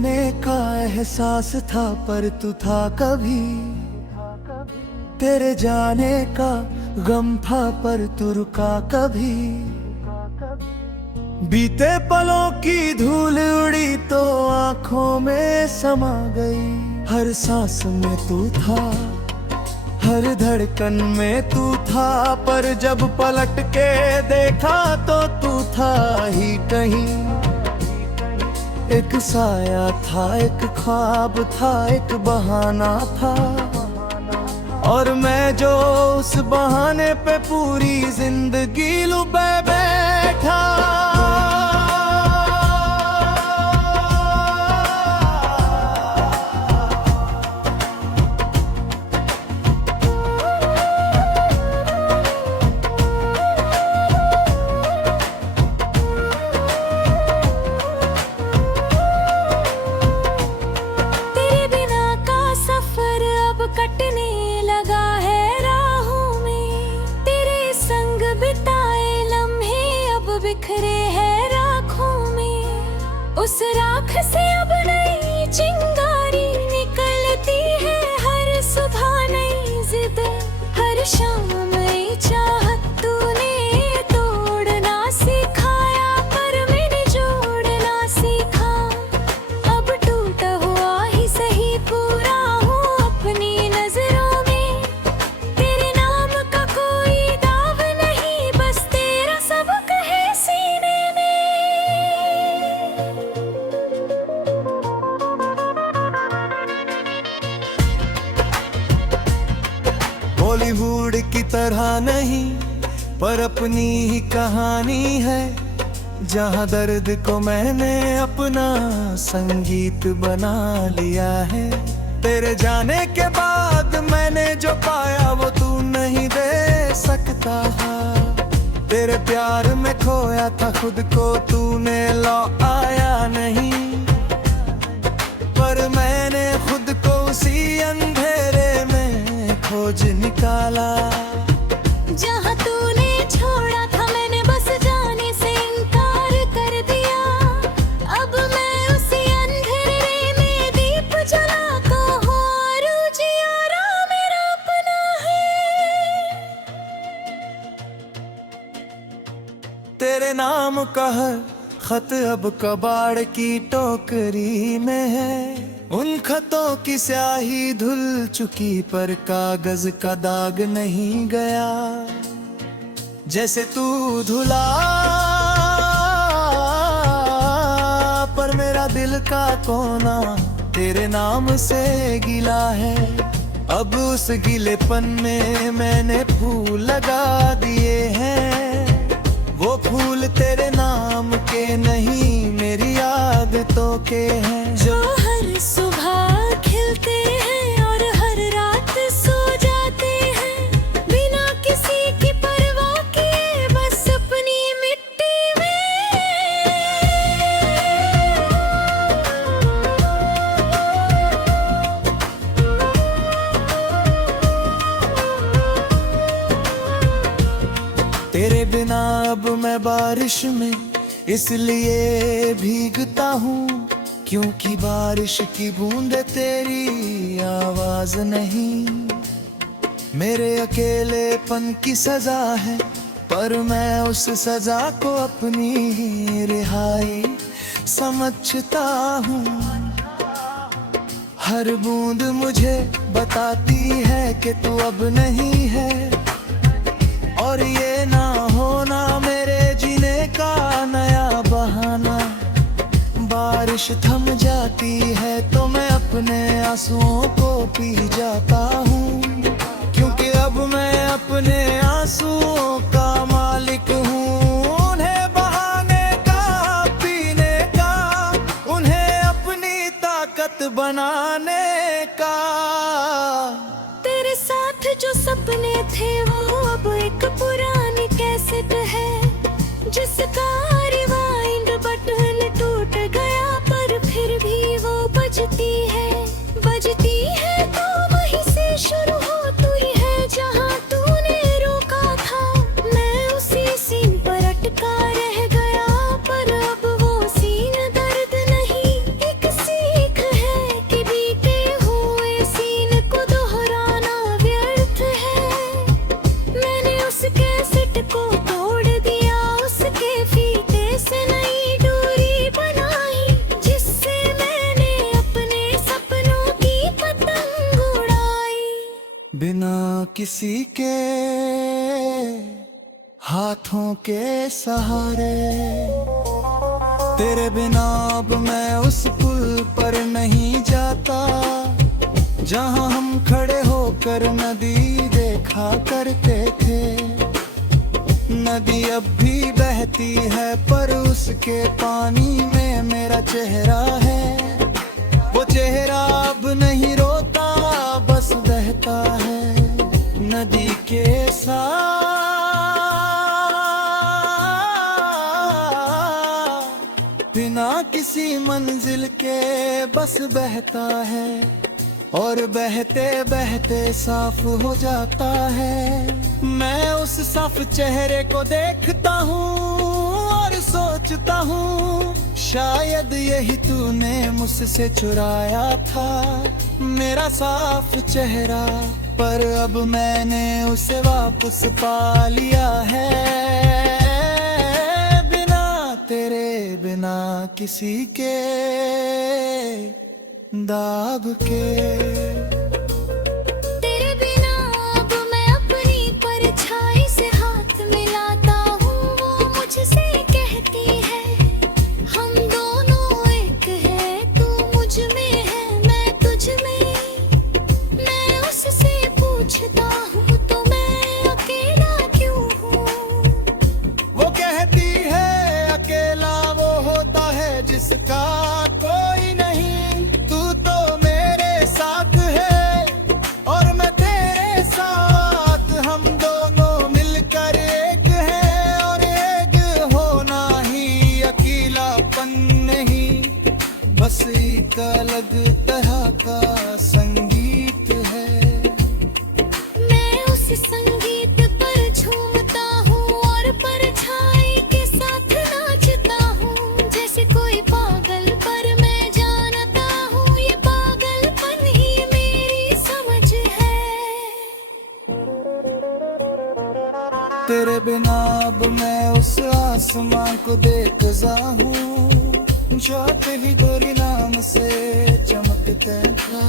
खोने का एहसास था पर तू था कभी, तेरे जाने का गम था पर तू रुका कभी। बीते पलों की धूल उड़ी तो आंखों में समा गई, हर सांस में तू था, हर धड़कन में तू था। पर जब पलट के देखा तो तू था ही कहीं, एक साया था, एक ख्वाब था, एक बहाना था, और मैं जो उस बहाने पे पूरी जिंदगी लुबे बैठा। कटने लगा है राहों में, तेरे संग बिताए लम्हे अब बिखरे हैं राखों में। उस राख से अब नई चिंगारी निकलती है, हर सुबह नई जिद, हर शाम नई चाहत। तूने तोड़ना सिखाया पर मैंने जोड़ना सीखा, अब टूटा हुआ ही सही पूरा बॉलीवुड की तरह नहीं पर अपनी ही कहानी है, जहाँ दर्द को मैंने अपना संगीत बना लिया है। तेरे जाने के बाद मैंने जो पाया वो तू नहीं दे सकता था, तेरे प्यार में खोया था खुद को तूने लौटाया नहीं। पर मैंने खुद को उसी अंधेरे में खोज निकाला, जहाँ तूने छोड़ा था मैंने बस जाने से इनकार कर दिया। अब मैं उसी अंधेरे में दीप जलाता हूँ और उजियारा मेरा अपना है। तेरे नाम का हर खत अब कबाड़ की टोकरी में है, उन खतों की स्याही धुल चुकी पर कागज का दाग नहीं गया। जैसे तू धुला पर मेरा दिल का कोना तेरे नाम से गिला है। अब उस गिलेपन में मैंने फूल लगा दिए हैं, वो फूल तेरे नाम के नहीं मेरी आदतों के हैं, जो हर सुबह खिलते हैं और हर रात सो जाते हैं, बिना किसी की परवाह किए बस अपनी मिट्टी में। तेरे बिना अब मैं बारिश में इसलिए भीगता हूँ क्योंकि बारिश की बूंदे तेरी आवाज नहीं। मेरे अकेलेपन की सजा है पर मैं उस सजा को अपनी रिहाई समझता हूँ। हर बूंद मुझे बताती है कि तू अब नहीं है, और ये ना होना मेरे जीने का नया बहाना। बारिश थम जाती है तो मैं अपने आंसुओं को पी जाता हूँ, क्योंकि अब मैं अपने आंसुओं का मालिक हूँ। उन्हें बहाने का, पीने का, उन्हें अपनी ताकत बनाने का। तेरे साथ जो सपने थे वो अब एक पुरानी कैसेट है, जिसका रिवाइंड बटन टूट गया पर फिर भी वो बजती है। बजती है तो वहीं से शुरू होती है जहाँ तूने रोका था। मैं उसी सीन पर अटका रह गया पर अब वो सीन दर्द नहीं, एक सीन किसी के हाथों के सहारे। तेरे बिना अब मैं उस पुल पर नहीं जाता जहां हम खड़े होकर नदी देखा करते थे। नदी अब भी बहती है पर उसके पानी में मेरा चेहरा है। वो चेहरा अब नहीं रोता बस बहता है नदी के साथ, बिना किसी मंजिल के बस बहता है और बहते बहते साफ हो जाता है। मैं उस साफ चेहरे को देखता हूँ और सोचता हूँ शायद यही तूने मुझसे चुराया था मेरा साफ चेहरा। पर अब मैंने उसे वापस पा लिया है, बिना तेरे बिना किसी के दाग के। तेरे बिना अब मैं अपनी परछाई से हाथ मिलाता हूँ। वो मुझसे कहती है हम दोनों एक है, तू मुझ में है मैं तुझ में। मैं उससे पूछता हूँ तो मैं अकेला क्यों हूँ। वो कहती है अकेला वो होता है जिसका कोई नहीं। तू तो मेरे साथ है और मैं तेरे साथ, हम दोनों मिलकर एक है और एक होना ही अकेलापन नहीं, बस एक अलग तरह का संगीत है। मैं उस संगीत पर झूमता हूँ और परछाई के साथ नाचता हूँ जैसे कोई पागल, पर मैं जानता हूँ ये पागलपन ही मेरी समझ है। तेरे बिना अब मैं उस आसमां को देखता हूँ जो तेरी गोरी नाम से चमकता था।